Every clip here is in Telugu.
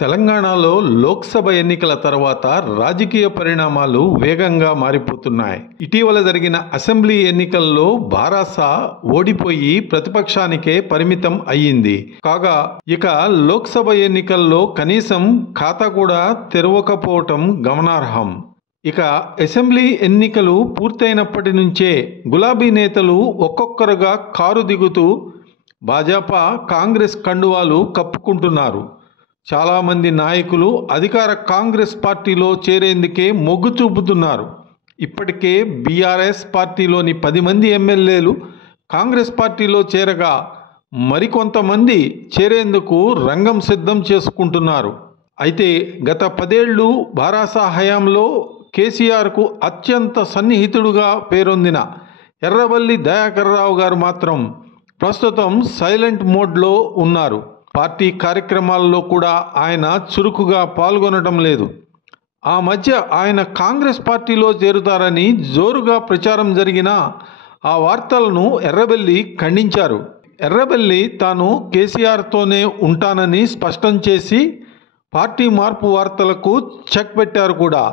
తెలంగాణలో లోక్సభ ఎన్నికల తర్వాత రాజకీయ పరిణామాలు వేగంగా మారిపోతున్నాయి. ఇటీవల జరిగిన అసెంబ్లీ ఎన్నికల్లో భారాస ఓడిపోయి ప్రతిపక్షానికే పరిమితం అయ్యింది. కాగా ఇక లోక్సభ ఎన్నికల్లో కనీసం ఖాతా కూడా తెరవకపోవటం గమనార్హం. ఇక అసెంబ్లీ ఎన్నికలు పూర్తయినప్పటి నుంచే గులాబీ నేతలు ఒక్కొక్కరుగా కారు దిగుతూ భాజపా, కాంగ్రెస్ కండువాలు కప్పుకుంటున్నారు. చాలామంది నాయకులు అధికార కాంగ్రెస్ పార్టీలో చేరేందుకే మొగ్గు చూపుతున్నారు. ఇప్పటికే బీఆర్ఎస్ పార్టీలోని 10 మంది ఎమ్మెల్యేలు కాంగ్రెస్ పార్టీలో చేరగా మరికొంతమంది చేరేందుకు రంగం సిద్ధం చేసుకుంటున్నారు. అయితే గత 10 ఏళ్లు భారాస హయాంలో కేసీఆర్కు అత్యంత సన్నిహితుడుగా పేరొందిన ఎర్రబెల్లి దయాకర్ రావు గారు మాత్రం ప్రస్తుతం సైలెంట్ మోడ్లో ఉన్నారు. పార్టీ కార్యక్రమాల్లో కూడా ఆయన చురుకుగా పాల్గొనడం లేదు. ఆ మధ్య ఆయన కాంగ్రెస్ పార్టీలో చేరుతారని జోరుగా ప్రచారం జరిగినా ఆ వార్తలను ఎర్రబెల్లి ఖండించారు. ఎర్రబెల్లి తాను కేసీఆర్తోనే ఉంటానని స్పష్టం చేసి పార్టీ మార్పు వార్తలకు చెక్ పెట్టారు కూడా.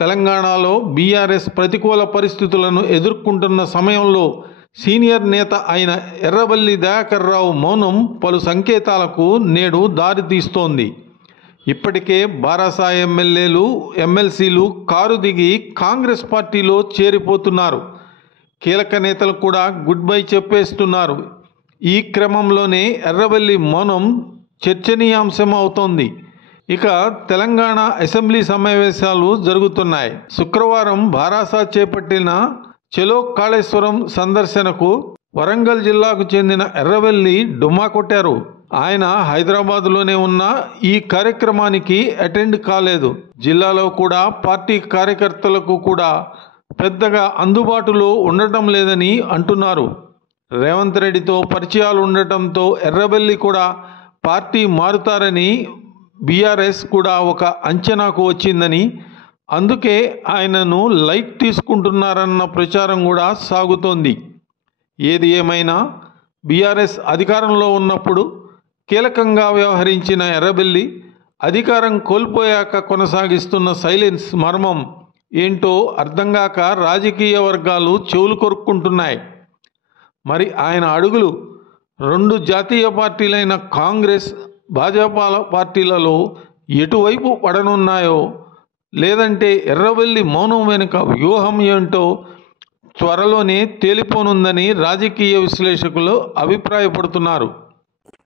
తెలంగాణలో బీఆర్ఎస్ ప్రతికూల పరిస్థితులను ఎదుర్కొంటున్న సమయంలో సీనియర్ నేత అయిన ఎర్రబెల్లి దయాకర్ రావు మౌనం పలు సంకేతాలకు నేడు దారితీస్తోంది. ఇప్పటికే భారాస ఎమ్మెల్యేలు, ఎమ్మెల్సీలు కారు దిగి కాంగ్రెస్ పార్టీలో చేరిపోతున్నారు. కీలక నేతలు కూడా గుడ్ బై చెప్పేస్తున్నారు. ఈ క్రమంలోనే ఎర్రబెల్లి మౌనం చర్చనీయాంశం అవుతోంది. ఇక తెలంగాణ అసెంబ్లీ సమావేశాలు జరుగుతున్నాయి. శుక్రవారం భారాస చేపట్టిన చలో కాళేశ్వరం సందర్శనకు వరంగల్ జిల్లాకు చెందిన ఎర్రబెల్లి డుమ్మా కొట్టారు. ఆయన హైదరాబాద్లోనే ఉన్న ఈ కార్యక్రమానికి అటెండ్ కాలేదు. జిల్లాలో కూడా పార్టీ కార్యకర్తలకు కూడా పెద్దగా అందుబాటులో ఉండటం లేదని అంటున్నారు. రేవంత్ రెడ్డితో పరిచయాలు ఉండటంతో ఎర్రబెల్లి కూడా పార్టీ మారుతారని బీఆర్ఎస్ కూడా ఒక అంచనాకు వచ్చిందని, అందుకే ఆయనను లైట్ తీసుకుంటున్నారన్న ప్రచారం కూడా సాగుతోంది. ఏది ఏమైనా బీఆర్ఎస్ అధికారంలో ఉన్నప్పుడు కీలకంగా వ్యవహరించిన ఎర్రబెల్లి అధికారం కోల్పోయాక కొనసాగిస్తున్న సైలెన్స్ మర్మం ఏంటో అర్థంగాక రాజకీయ వర్గాలు చెవులు కొరుక్కుంటున్నాయి. మరి ఆయన అడుగులు 2 జాతీయ పార్టీలైన కాంగ్రెస్, భాజపా పార్టీలలో ఎటువైపు పడనున్నాయో, లేదంటే ఎర్రబెల్లి మౌనం వెనుక వ్యూహం ఏంటో త్వరలోనే తేలిపోనుందని రాజకీయ విశ్లేషకులు అభిప్రాయపడుతున్నారు.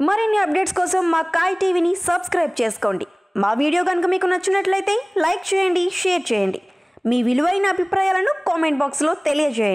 మరిన్ని అప్డేట్స్ కోసం మా కాయ్ టీవీని సబ్స్క్రైబ్ చేసుకోండి. మా వీడియో కనుక మీకు నచ్చినట్లయితే లైక్ చేయండి, షేర్ చేయండి. మీ విలువైన అభిప్రాయాలను కామెంట్ బాక్స్లో తెలియజేయండి.